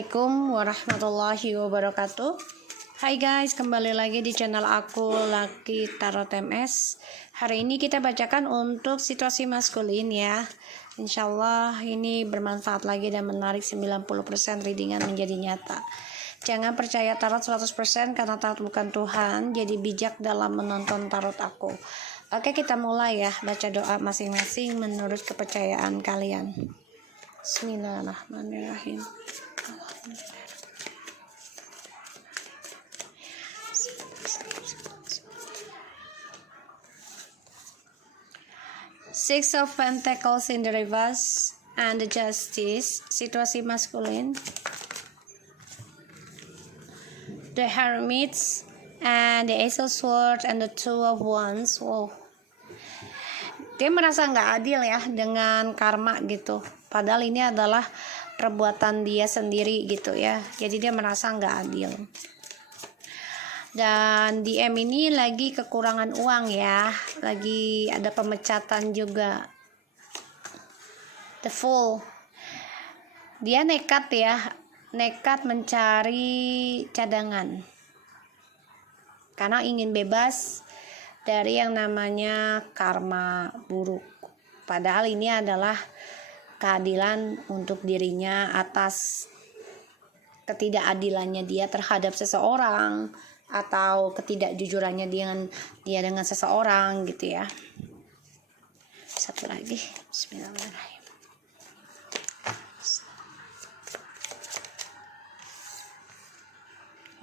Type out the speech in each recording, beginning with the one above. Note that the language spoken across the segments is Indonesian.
Assalamualaikum warahmatullahi wabarakatuh. Hai guys, kembali lagi di channel aku Lucky Tarot MS. Hari ini kita bacakan untuk situasi maskulin ya. Insyaallah ini bermanfaat lagi dan menarik. 90% readingan menjadi nyata. Jangan percaya tarot 100% karena tarot bukan Tuhan. Jadi bijak dalam menonton tarot aku. Oke, kita mulai ya. Baca doa masing-masing menurut kepercayaan kalian. Bismillahirrahmanirrahim. Six of Pentacles in the reverse and the Justice, situasi maskulin. The Hermits and the Ace of Swords and the Two of Wands. Wow. Dia merasa nggak adil ya dengan karma gitu. Padahal ini adalah perbuatan dia sendiri gitu ya. Jadi dia merasa nggak adil. Dan DM ini lagi kekurangan uang ya. Lagi ada pemecatan juga. The Fool. Dia nekat ya. Nekat mencari cadangan. Karena ingin bebas dari yang namanya karma buruk. Padahal ini adalah keadilan untuk dirinya atas ketidakadilannya dia terhadap seseorang atau ketidakjujurannya dia dengan seseorang gitu ya. Satu lagi. Bismillahirrahmanirrahim.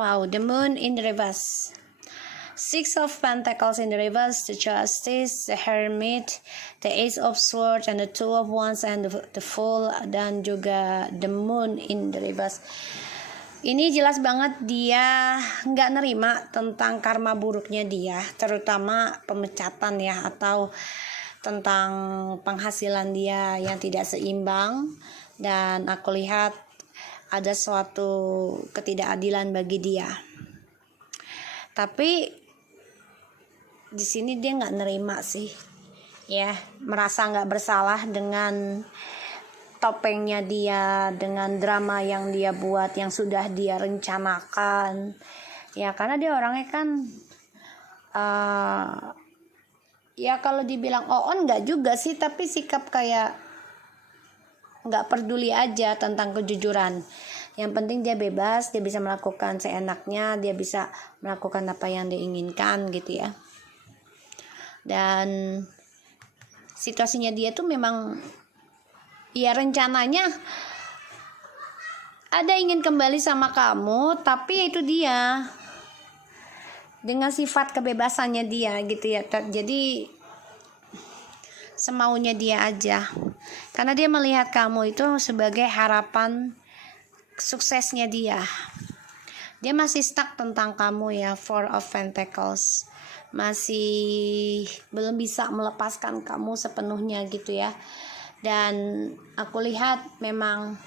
Wow, the Moon in the reverse. Six of Pentacles in the reverse, the Justice, the Hermit, the Ace of Swords, and the Two of Wands, and the Fool, dan juga the Moon in the reverse. Ini jelas banget dia nggak nerima tentang karma buruknya dia, terutama pemecatan ya, atau tentang penghasilan dia yang tidak seimbang. Dan aku lihat ada suatu ketidakadilan bagi dia. Tapi di sini dia nggak nerima sih, ya, merasa nggak bersalah dengan topengnya dia, dengan drama yang dia buat, yang sudah dia rencanakan, ya, karena dia orangnya kan, ya kalau dibilang on nggak juga sih, tapi sikap kayak nggak peduli aja tentang kejujuran. Yang penting dia bebas, dia bisa melakukan seenaknya, dia bisa melakukan apa yang dia inginkan gitu ya. Dan situasinya dia tuh memang ya rencananya ada ingin kembali sama kamu, tapi itu dia dengan sifat kebebasannya dia gitu ya. Jadi semaunya dia aja, karena dia melihat kamu itu sebagai harapan suksesnya dia. Dia masih stuck tentang kamu ya, Four of Pentacles. Masih belum bisa melepaskan kamu sepenuhnya gitu ya. Dan aku lihat memang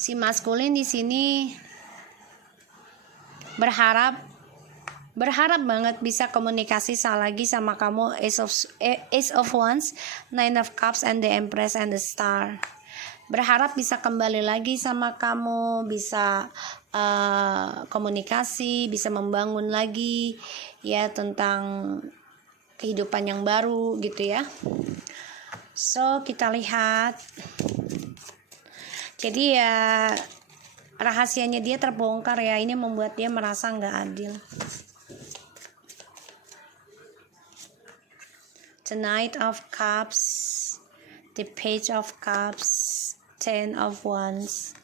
si maskulin di sini berharap banget bisa komunikasi lagi sama kamu. Ace of Wands, Nine of Cups, and the Empress and the Star. Berharap bisa kembali lagi sama kamu, bisa komunikasi, bisa membangun lagi ya tentang kehidupan yang baru gitu ya. So kita lihat, jadi ya rahasianya dia terbongkar ya. Ini membuat dia merasa nggak adil. The Knight of Cups, the Page of Cups, Ten of Wands,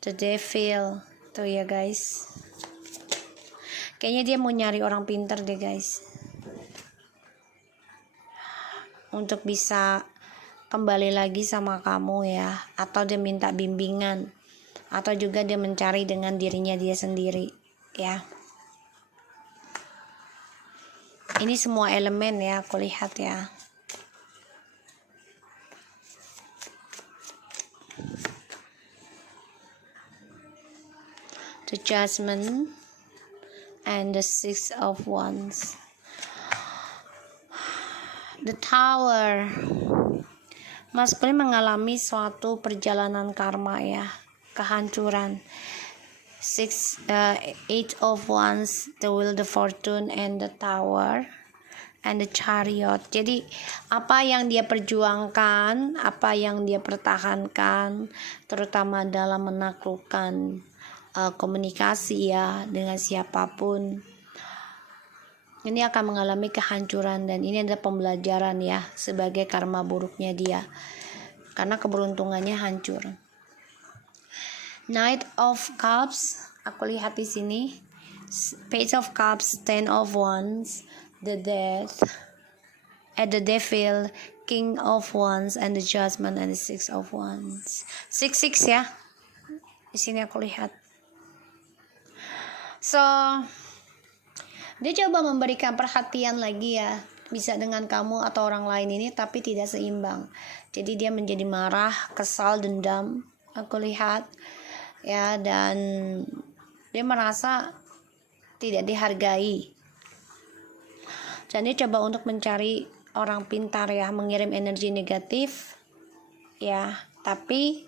the Devil. Tuh ya guys, kayaknya dia mau nyari orang pintar deh guys, untuk bisa kembali lagi sama kamu ya. Atau dia minta bimbingan, atau juga dia mencari dengan dirinya dia sendiri ya. Ini semua elemen ya aku lihat ya. The Judgment and the Six of Wands. The Tower. Maskulin mengalami suatu perjalanan karma ya. kehancuran. Eight of Wands, the Wheel, the Fortune, and the Tower, and the Chariot. Jadi apa yang dia perjuangkan, apa yang dia pertahankan, terutama dalam menaklukkan komunikasi ya dengan siapapun, ini akan mengalami kehancuran, dan ini adalah pembelajaran ya sebagai karma buruknya dia, karena keberuntungannya hancur. Knight of Cups, aku lihat di sini. Page of Cups, Ten of Wands, the Death, and the Devil, King of Wands, and the Judgment, and the Six of Wands. Six ya. Di sini aku lihat. So, dia coba memberikan perhatian lagi ya, bisa dengan kamu atau orang lain ini, tapi tidak seimbang. Jadi dia menjadi marah, kesal, dendam, aku lihat ya, dan dia merasa tidak dihargai. Dan dia coba untuk mencari orang pintar ya, mengirim energi negatif ya, tapi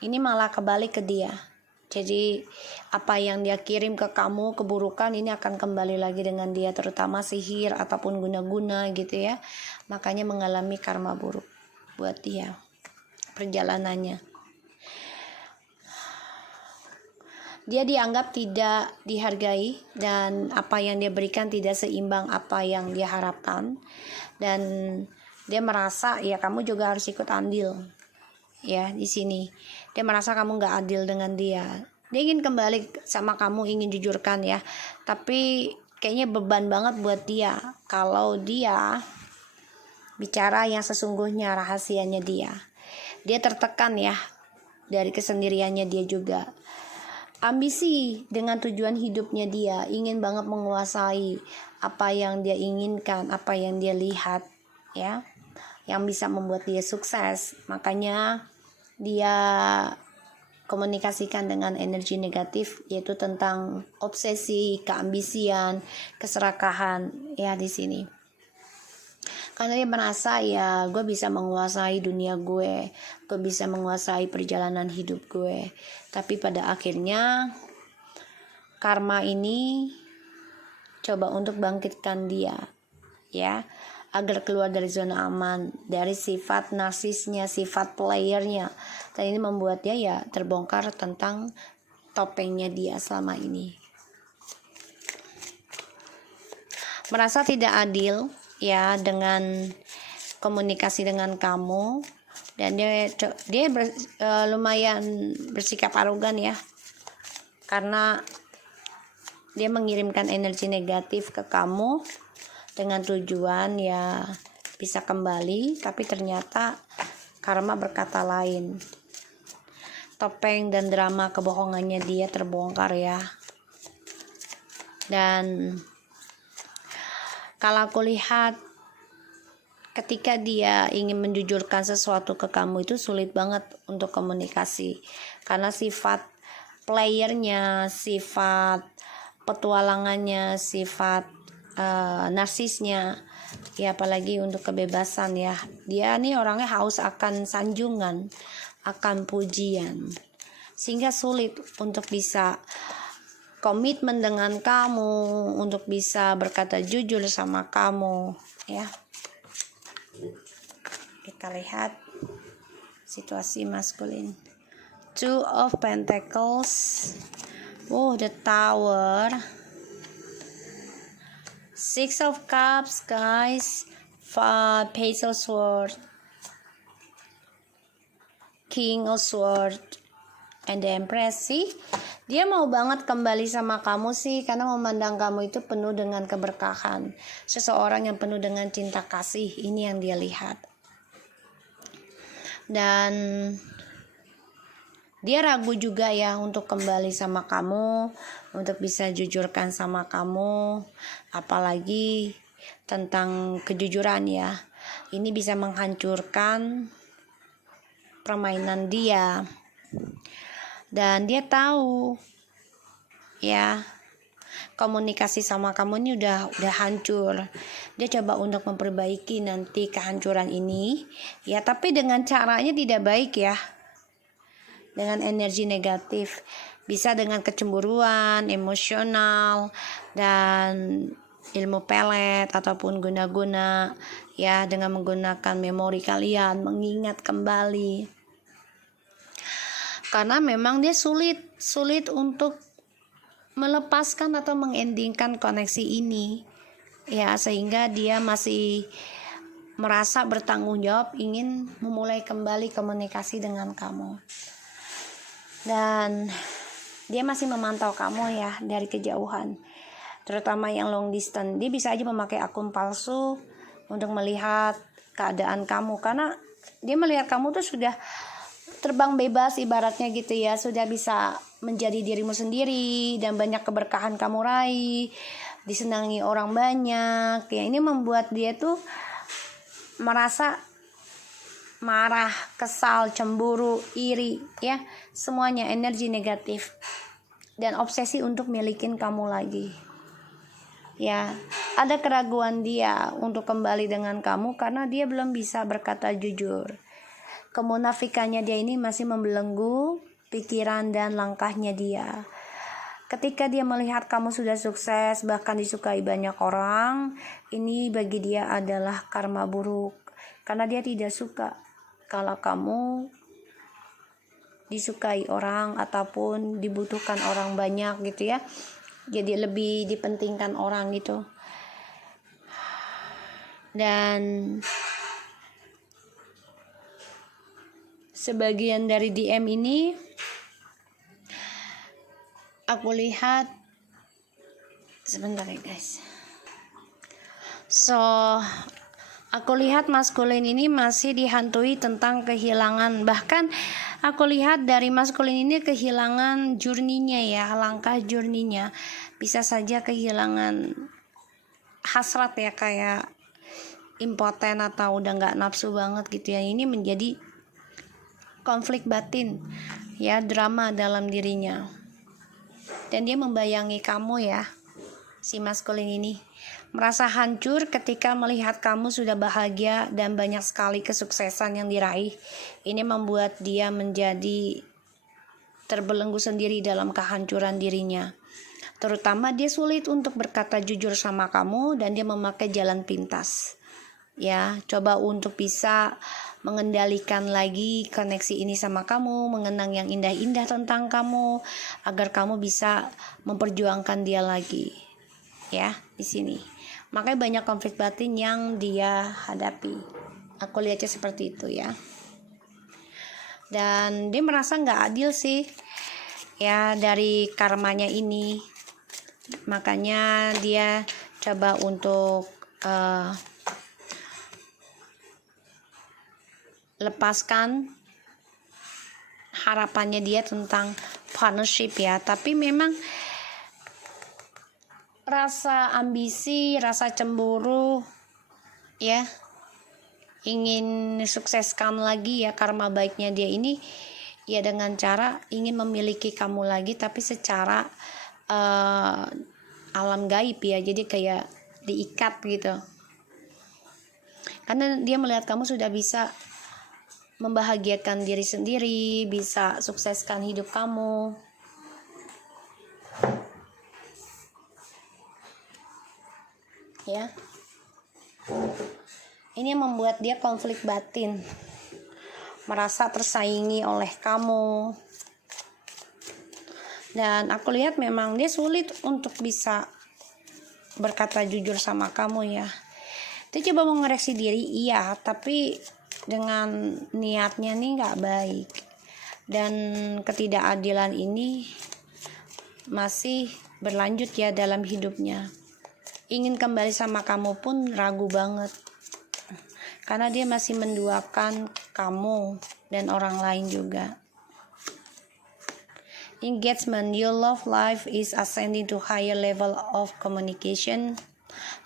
ini malah kebalik ke dia. Jadi apa yang dia kirim ke kamu, keburukan, ini akan kembali lagi dengan dia, terutama sihir ataupun guna-guna gitu ya. Makanya mengalami karma buruk buat dia perjalanannya. Dia dianggap tidak dihargai, dan apa yang dia berikan tidak seimbang apa yang dia harapkan, dan dia merasa ya kamu juga harus ikut andil ya di sini. Dia merasa kamu nggak adil dengan dia. Dia ingin kembali sama kamu, ingin jujurkan ya, tapi kayaknya beban banget buat dia kalau dia bicara yang sesungguhnya, rahasianya dia. Dia tertekan ya dari kesendiriannya dia juga. Ambisi dengan tujuan hidupnya dia, ingin banget menguasai apa yang dia inginkan, apa yang dia lihat ya, yang bisa membuat dia sukses. Makanya dia komunikasikan dengan energi negatif, yaitu tentang obsesi, keambisian, keserakahan ya di sini. Karena dia merasa ya gue bisa menguasai dunia gue bisa menguasai perjalanan hidup gue. Tapi pada akhirnya karma ini coba untuk bangkitkan dia ya, agar keluar dari zona aman, dari sifat narsisnya, sifat playernya. Dan ini membuat dia ya terbongkar tentang topengnya dia selama ini. Merasa tidak adil ya dengan komunikasi dengan kamu, dan dia lumayan bersikap arogan ya, karena dia mengirimkan energi negatif ke kamu dengan tujuan ya bisa kembali, tapi ternyata karma berkata lain. Topeng dan drama kebohongannya dia terbongkar ya. Dan kalau aku lihat ketika dia ingin menjujurkan sesuatu ke kamu, itu sulit banget untuk komunikasi, karena sifat playernya, sifat petualangannya, sifat narsisnya ya, apalagi untuk kebebasan ya. Dia nih orangnya haus akan sanjungan, akan pujian, sehingga sulit untuk bisa komitmen dengan kamu, untuk bisa berkata jujur sama kamu ya. Kita lihat situasi maskulin. Two of Pentacles, the Tower, Six of Cups guys, Page of Sword, King of Sword, and the Empress. Sih, dia mau banget kembali sama kamu sih, karena memandang kamu itu penuh dengan keberkahan, seseorang yang penuh dengan cinta kasih. Ini yang dia lihat. Dan dia ragu juga ya untuk kembali sama kamu, untuk bisa jujurkan sama kamu, apalagi tentang kejujuran ya. Ini bisa menghancurkan permainan dia. Dan dia tahu ya komunikasi sama kamu ini udah hancur. Dia coba untuk memperbaiki nanti kehancuran ini ya, tapi dengan caranya tidak baik ya. dengan energi negatif. Bisa dengan kecemburuan, emosional, dan ilmu pelet ataupun guna-guna, ya, dengan menggunakan memori kalian, mengingat kembali. Karena memang dia sulit untuk melepaskan atau mengendingkan koneksi ini, ya, sehingga dia masih merasa bertanggung jawab ingin memulai kembali komunikasi dengan kamu, dan dia masih memantau kamu, ya, dari kejauhan, terutama yang long distance. Dia bisa aja memakai akun palsu untuk melihat keadaan kamu, karena dia melihat kamu tuh sudah terbang bebas ibaratnya gitu, ya, sudah bisa menjadi dirimu sendiri dan banyak keberkahan kamu raih, disenangi orang banyak, ya. Ini membuat dia tuh merasa marah, kesal, cemburu, iri, ya, semuanya energi negatif dan obsesi untuk milikin kamu lagi, ya. Ada keraguan dia untuk kembali dengan kamu karena dia belum bisa berkata jujur. Kemunafikannya dia ini masih membelenggu pikiran dan langkahnya dia. Ketika dia melihat kamu sudah sukses, bahkan disukai banyak orang, ini bagi dia adalah karma buruk. Karena dia tidak suka kalau kamu disukai orang ataupun dibutuhkan orang banyak gitu, ya. Jadi lebih dipentingkan orang gitu. Dan sebagian dari DM ini aku lihat sebentar, ya, guys. Aku lihat maskulin ini masih dihantui tentang kehilangan. Bahkan aku lihat dari maskulin ini kehilangan journey-nya, ya, langkah journey-nya. Bisa saja kehilangan hasrat, ya, kayak impoten atau udah nggak nafsu banget gitu, ya. Ini menjadi konflik batin, ya, drama dalam dirinya. Dan dia membayangi kamu, ya, si maskulin ini merasa hancur ketika melihat kamu sudah bahagia dan banyak sekali kesuksesan yang diraih. Ini membuat dia menjadi terbelenggu sendiri dalam kehancuran dirinya. Terutama dia sulit untuk berkata jujur sama kamu dan dia memakai jalan pintas, ya. Coba untuk bisa mengendalikan lagi koneksi ini sama kamu, mengenang yang indah-indah tentang kamu agar kamu bisa memperjuangkan dia lagi, ya, di sini. Makanya banyak konflik batin yang dia hadapi. Aku lihatnya seperti itu, ya. Dan dia merasa nggak adil sih, ya, dari karmanya ini. Makanya dia coba untuk lepaskan harapannya dia tentang partnership, ya. Tapi memang rasa ambisi, rasa cemburu, ya, ingin sukseskan lagi, ya, karma baiknya dia ini, ya, dengan cara ingin memiliki kamu lagi tapi secara alam gaib, ya. Jadi kayak diikat gitu. Karena dia melihat kamu sudah bisa membahagiakan diri sendiri, bisa sukseskan hidup kamu. Ya. Ini yang membuat dia konflik batin. Merasa tersaingi oleh kamu. Dan aku lihat memang dia sulit untuk bisa berkata jujur sama kamu, ya. Dia coba mengoreksi diri, iya, tapi dengan niatnya nih nggak baik. Dan ketidakadilan ini masih berlanjut, ya, dalam hidupnya. Ingin kembali sama kamu pun ragu banget. Karena dia masih menduakan kamu dan orang lain juga. Engagement, your love life is ascending to higher level of communication.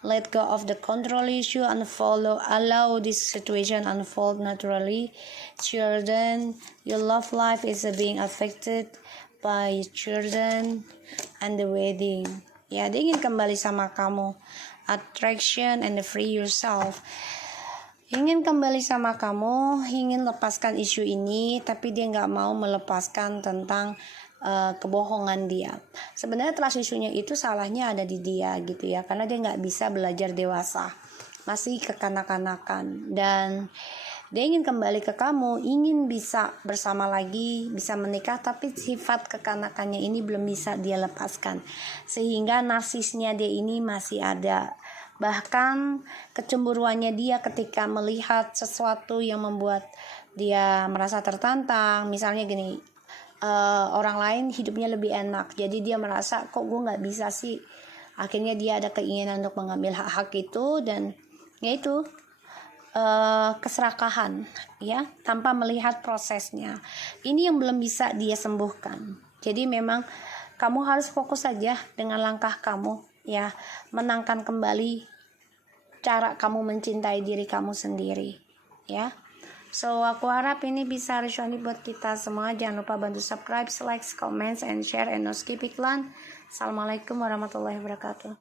Let go of the control issue and allow this situation unfold naturally. Children, your love life is being affected by children and the wedding. Ya, dia ingin kembali sama kamu. Attraction and free yourself. ingin kembali sama kamu, ingin lepaskan isu ini, tapi dia nggak mau melepaskan tentang kebohongan dia. Sebenarnya trust isunya itu salahnya ada di dia gitu ya, karena dia nggak bisa belajar dewasa, masih kekanak-kanakan, dan dia ingin kembali ke kamu, ingin bisa bersama lagi, bisa menikah, tapi sifat kekanakannya ini belum bisa dia lepaskan, sehingga narsisnya dia ini masih ada. Bahkan kecemburuannya dia ketika melihat sesuatu yang membuat dia merasa tertantang, misalnya gini, orang lain hidupnya lebih enak, jadi dia merasa kok gue nggak bisa sih. Akhirnya dia ada keinginan untuk mengambil hak-hak itu, dan yaitu keserakahan ya, tanpa melihat prosesnya. Ini yang belum bisa dia sembuhkan. Jadi memang kamu harus fokus saja dengan langkah kamu ya, menangkan kembali cara kamu mencintai diri kamu sendiri ya. So aku harap ini bisa resonate buat kita semua. Jangan lupa bantu subscribe, like, comments, and share, and no skip iklan. Assalamualaikum warahmatullahi wabarakatuh.